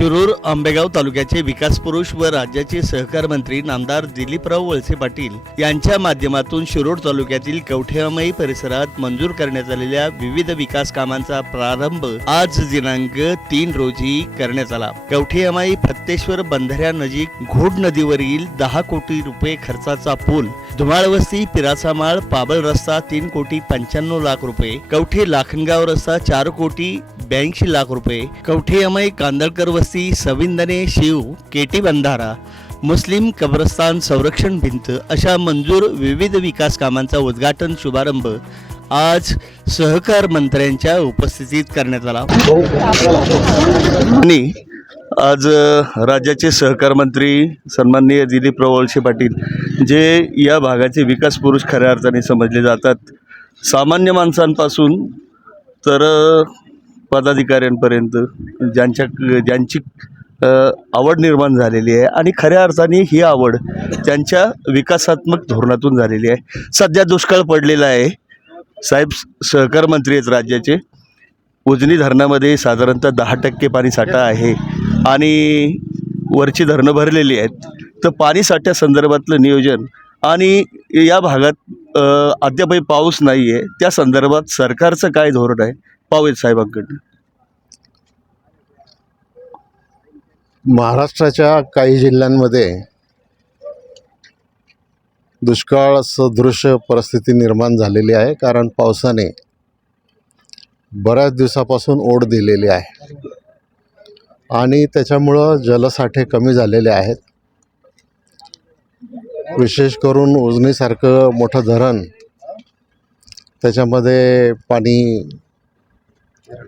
शिरूर आंबेगाव तालुक्याचे विकास पुरुष व राज्याचे सहकार मंत्री नामदार दिलीपराव वळसे पाटील यांच्या माध्यमातून शिरूर तालुक्यातील कवठेमाई परिसरात मंजूर करण्यात आलेल्या विविध विकास कामांचा प्रारंभ आज दिनांक तीन रोजी करण्यात आला. कवठेमाई फत्तेश्वर बंधाऱ्यानजीक घोड नदीवरील दहा कोटी रुपये खर्चाचा पूल धुमाळवस्ती पिराचामाळ पाबळ रस्ता तीन कोटी पंच्याण्णव लाख रुपये कवठे लाखनगाव रस्ता चार कोटी ब्याऐंशी लाख रुपये. कवठेअमय कांदळकर वस्ती सविंदने शिव केटी बंधारा मुस्लिम कब्रस्तान संरक्षण भिंत अशा मंजूर विविध विकास कामांचा उद्घाटन शुभारंभ आज सहकार मंत्र्यांच्या उपस्थितीत करण्यात आला. आणि आज राज्याचे सहकार मंत्री सन्माननीय दिलीप प्रवळशे पाटील जे या भागाचे विकास पुरुष खऱ्या अर्थाने समजले जातात. सामान्य माणसांपासून तर पदाधिकाऱ्यांपर्यंत ज्यांच्या ज्यांची आवड निर्माण झालेली आहे आणि खऱ्या अर्थाने ही आवड त्यांच्या विकासात्मक धोरणातून झालेली आहे. सध्या दुष्काळ पडलेला आहे. साहेब सहकार मंत्री आहेत राज्याचे. उजनी धरणामध्ये साधारणतः दहा टक्के पाणी साठा आहे आणि वरची धरणं भरलेली आहेत. तर पाणी साठ्यासंदर्भातलं नियोजन आणि या भागात अद्यापही पाऊस नाही आहे त्या संदर्भात सरकारचं काय धोरण आहे? पाहूयात साहेबांकडनं. महाराष्ट्राच्या काही जिल्ह्यांमध्ये दुष्काळ सदृश परिस्थिती निर्माण झालेली आहे कारण पावसाने बऱ्याच दिवसापासून ओढ दिलेली आहे. आणि त्याच्यामुळं जलसाठे कमी झालेले आहेत. विशेष करून उजनीसारखं मोठं धरण त्याच्यामध्ये पाणी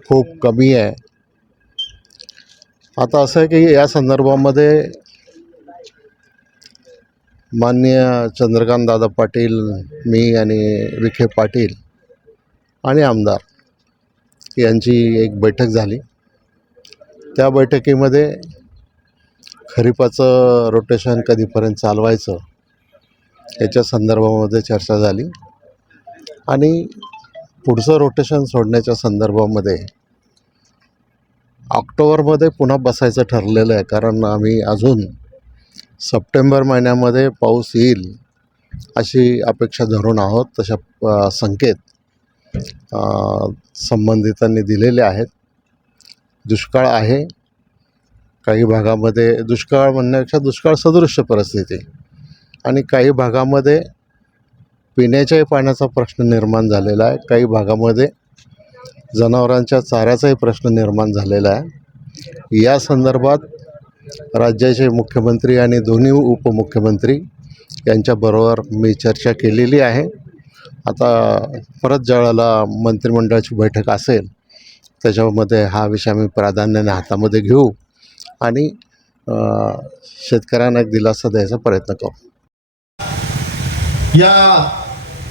खूप कमी आहे. आता असं आहे की या संदर्भामध्ये माननीय चंद्रकांत दादा पाटील मी आणि विखे पाटील आणि आमदार यांची एक बैठक झाली. त्या बैठकीमध्ये खरीपाचं रोटेशन कधीपर्यंत चालवायचं याच्या संदर्भामध्ये चर्चा झाली. आणि पुढचं रोटेशन सोडण्याच्या संदर्भामध्ये ऑक्टोबरमध्ये पुन्हा बसायचं ठरलेलं आहे. कारण आम्ही अजून सप्टेंबर महिन्यामध्ये पाऊस येईल अशी अपेक्षा धरून आहोत. तशा संकेत संबंधितांनी दिलेले आहेत. दुष्काळ आहे. काही भागामध्ये दुष्काळ म्हणण्यापेक्षा दुष्काळ सदृश्य परिस्थिती. आणि काही भागामध्ये पिण्याच्याही पाण्याचा प्रश्न निर्माण झालेला आहे. काही भागामध्ये जनावरांच्या चाऱ्याचाही प्रश्न निर्माण झालेला आहे. या संदर्भात राज्याचे मुख्यमंत्री आणि दोन्ही उपमुख्यमंत्री यांच्याबरोबर मी चर्चा केलेली आहे. आता परत ज्यावेळेला मंत्रिमंडळाची बैठक असेल त्याच्यामध्ये हा विषय आम्ही प्राधान्याने हातामध्ये घेऊ आणि शेतकऱ्यांना एक दिलासा द्यायचा प्रयत्न करू. या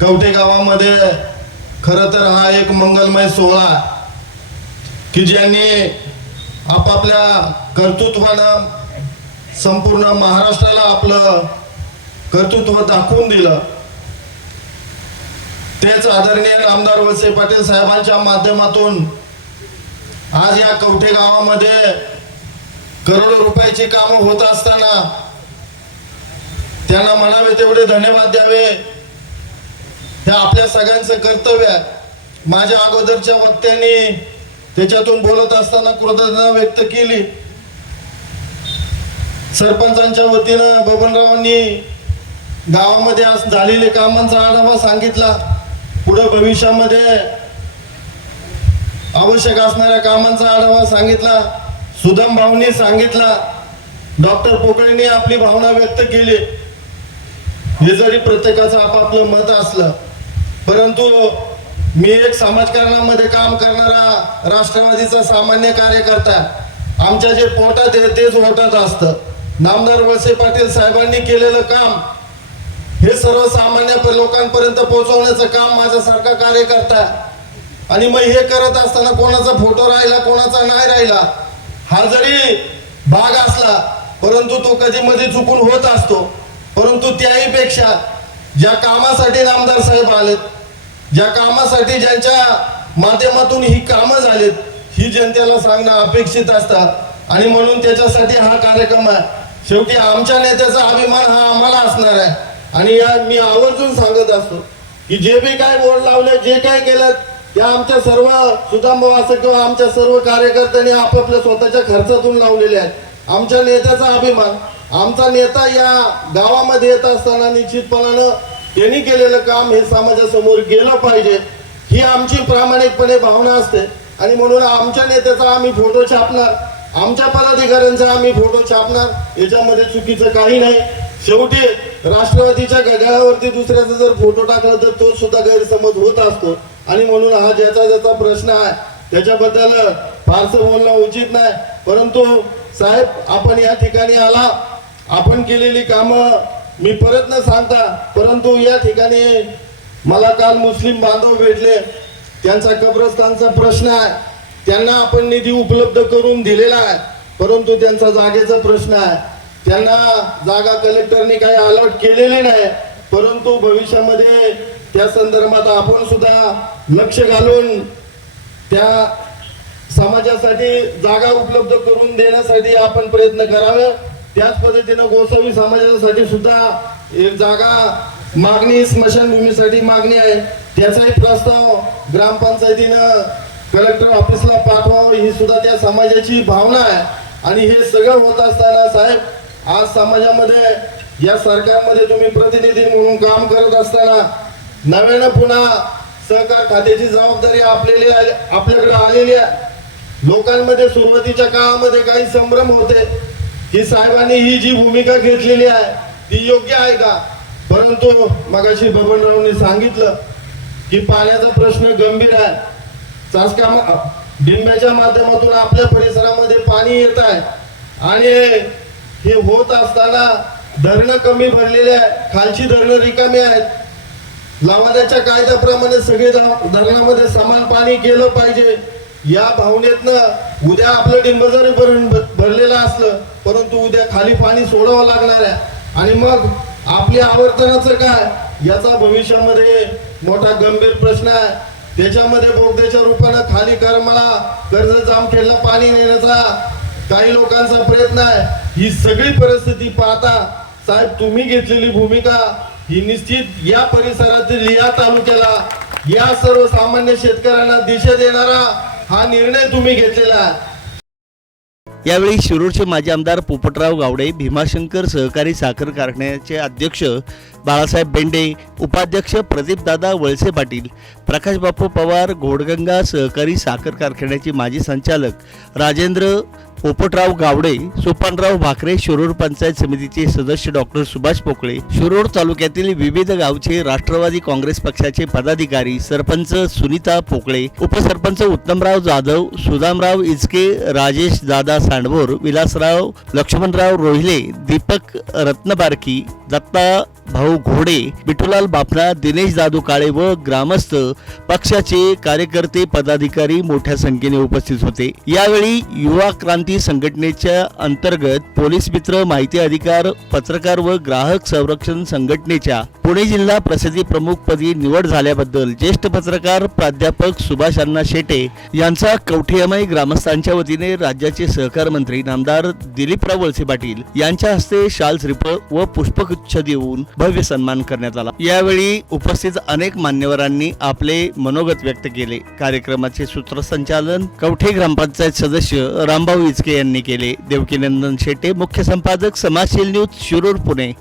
कवठे गावामध्ये खरं तर हा एक मंगलमय सोहळा की ज्यांनी आपापल्या कर्तृत्वानं संपूर्ण महाराष्ट्राला आपलं कर्तृत्व दाखवून दिलं. तेच आदरणीय आमदार वळसे पाटील साहेबांच्या माध्यमातून आज या कवठे गावामध्ये करोडो रुपयाची कामं होत असताना त्यांना म्हणावे तेवढे धन्यवाद द्यावे. हे आपल्या सगळ्यांचं कर्तव्य आहे. माझ्या अगोदरच्या वक्त्यांनी त्याच्यातून बोलत असताना कृतज्ञता व्यक्त केली. सरपंचांच्या वतीनं बबनरावांनी गावामध्ये आज झालेले कामांचा आढावा सांगितला. पुढे भविष्यामध्ये आवश्यक असणाऱ्या कामांचा आढावा सांगितला. सुदम भाऊनी सांगितला. डॉक्टर पोकळेंनी आपली भावना व्यक्त केली. हे जरी प्रत्येकाचं आपापलं मत असलं. परंतु मी एक समाजकारणामध्ये काम करणारा राष्ट्रवादीचा सामान्य कार्यकर्ता आमच्या जे पोटात आहे तेच ओटात असतं. नामदार वळसे पाटील साहेबांनी केलेलं काम हे सर्वसामान्य सामान्य लोकांपर्यंत पोहोचवण्याचं काम माझ्यासारखा कार्यकर्ता आणि मग हे करत असताना कोणाचा फोटो राहिला कोणाचा नाही राहिला हा जरी भाग असला परंतु तो कधी मध्ये चुकून होत असतो. परंतु त्याही पेक्षा ज्या कामासाठी नामदार साहेब आलेत ज्या कामासाठी ज्यांच्या माध्यमातून ही कामं झालीत ही जनतेला सांगणं अपेक्षित असतात. आणि म्हणून त्याच्यासाठी हा कार्यक्रम आहे. शेवटी आमच्या नेत्याचा अभिमान हा आम्हाला असणार आहे. आणि या मी आवर्जून सांगत असतो की जे बी काय बोर्ड लावले जे काय केलं त्या आमच्या सर्व सुदाम असं किंवा आमच्या सर्व कार्यकर्त्यांनी आपापल्या स्वतःच्या खर्चातून लावलेले आहेत. आमच्या नेत्याचा अभिमान आमचा नेता या गावामध्ये येत असताना निश्चितपणानं त्यांनी केलेलं काम हे समाजासमोर गेलं पाहिजे. ही आमची प्रामाणिकपणे भावना असते. आणि म्हणून आमच्या नेत्याचा आम्ही फोटो छापणार. आमच्या पदाधिकाऱ्यांचा आम्ही फोटो छापणार. याच्यामध्ये चुकीचं काही नाही. शेवटी राष्ट्रवादीच्या गड्याळावरती दुसऱ्याचा जर फोटो टाकला तर तो सुद्धा गैरसमज होत असतो. आणि म्हणून हा ज्याचा ज्याचा प्रश्न आहे त्याच्याबद्दल फारसं बोलणं उचित नाही. परंतु साहेब आपण या ठिकाणी आला. आपण केलेली कामं मी परत न सांगता परंतु या ठिकाणी मला काल मुस्लिम बांधव भेटले. त्यांचा कब्रस्तानचा प्रश्न आहे. त्यांना आपण निधी उपलब्ध करून दिलेला आहे. परंतु त्यांचा जागेचा प्रश्न आहे. त्यांना जागा कलेक्टरने काही अलॉट केलेली नाही. परंतु भविष्यामध्ये त्या संदर्भात आपण सुद्धा लक्ष घालून त्या समाजासाठी जागा उपलब्ध करून देण्यासाठी आपण प्रयत्न करावे. त्याच पद्धतीनं गोस्वामी समाजासाठी सुद्धा एक जागा मागणी स्मशानभूमीसाठी मागणी आहे. त्याचाही प्रस्ताव ग्रामपंचायतीनं कलेक्टर ऑफिसला पाठवावं ही सुद्धा त्या समाजाची भावना आहे. आणि हे सगळं होत असताना साहेब आज समाजामध्ये या सरकारमध्ये तुम्ही प्रतिनिधी म्हणून काम करत असताना नव्यानं पुन्हा सहकार खात्याची जबाबदारी आपलेली आपल्याकडे आलेली आहे. लोकांमध्ये सुरुवातीच्या काळामध्ये काही संभ्रम होते. की साहेबांनी ही जी भूमिका घेतलेली आहे ती योग्य आहे का? परंतु मगाशी बबनरावनी सांगितलं की पाण्याचा प्रश्न गंभीर आहे. चाचका डिंब्याच्या माध्यमातून आपल्या परिसरामध्ये पाणी येत आहे. आणि हे होत असताना धरणं कमी भरलेले आहे. खालची धरणं रिकामी आहेत. लावाद्याच्या कायद्याप्रमाणे सगळे धरणामध्ये समान पाणी केलं पाहिजे. या भावनेतनं उद्या आपलं डिंब जरी भरलेलं असलं परंतु उद्या खाली पाणी सोडावं लागणार आहे. आणि मग आपल्या आवर्तनाचं काय? याचा भविष्यामध्ये मोठा गंभीर प्रश्न आहे. त्याच्यामध्ये बोगद्याच्या रूपानं खाली करमाळा कर्ज जामखेडला पाणी नेण्याचा काही लोकांचा प्रयत्न आहे. ही सगळी परिस्थिती पाहता साहेब तुम्ही घेतलेली भूमिका ही निश्चित या परिसरातील या तालुक्याला या सर्वसामान्य शेतकऱ्यांना दिशा देणारा हा निर्णय तुम्ही घेतलेला यावेळी शिरूरचे माजी आमदार पोपटराव गावडे भीमाशंकर सहकारी साखर कारखान्याचे अध्यक्ष बाळासाहेब बेंडे उपाध्यक्ष प्रदीपदादा वळसे पाटील प्रकाश बापू पवार घोडगंगा सहकारी साखर कारखान्याचे माजी संचालक राजेंद्र पोपटराव गावडे सोपानराव भाकरे शिरोड पंचायत समितीचे सदस्य डॉक्टर सुभाष पोकळे शिरोड तालुक्यातील विविध गावचे राष्ट्रवादी काँग्रेस पक्षाचे पदाधिकारी सरपंच सुनीता पोकळे उपसरपंच उत्तमराव जाधव सुदामराव इचके राजेश दादा सांडवोर विलासराव लक्ष्मणराव रोहिले दीपक रत्नबारकी दत्ता भाऊ घोडे विठुलाल बापना दिनेश दादू काळे व ग्रामस्थ पक्षाचे कार्यकर्ते पदाधिकारी मोठ्या संख्येने उपस्थित होते. यावेळी युवा क्रांती संघटनेच्या अंतर्गत पोलीस मित्र माहिती अधिकार पत्रकार व ग्राहक संरक्षण संघटनेच्या पुणे जिल्हा प्रसिद्धी प्रमुख पदी निवड झाल्याबद्दल ज्येष्ठ पत्रकार प्राध्यापक सुभाष अण्णा शेटे यांचा कवठेमय ग्रामस्थांच्या वतीने राज्याचे सहकार मंत्री नामदार दिलीपराव वळसे पाटील यांच्या हस्ते शाल श्रीफळ व पुष्पगुच्छ देऊन भव्य सन्मान करण्यात आला. यावेळी उपस्थित अनेक मान्यवरांनी आपले मनोगत व्यक्त केले. कार्यक्रमाचे सूत्रसंचालन कवठे ग्रामपंचायत सदस्य रामभाऊ इचके यांनी केले. देवकीनंदन शेटे मुख्य संपादक समाजशील न्यूज शिरूर पुणे.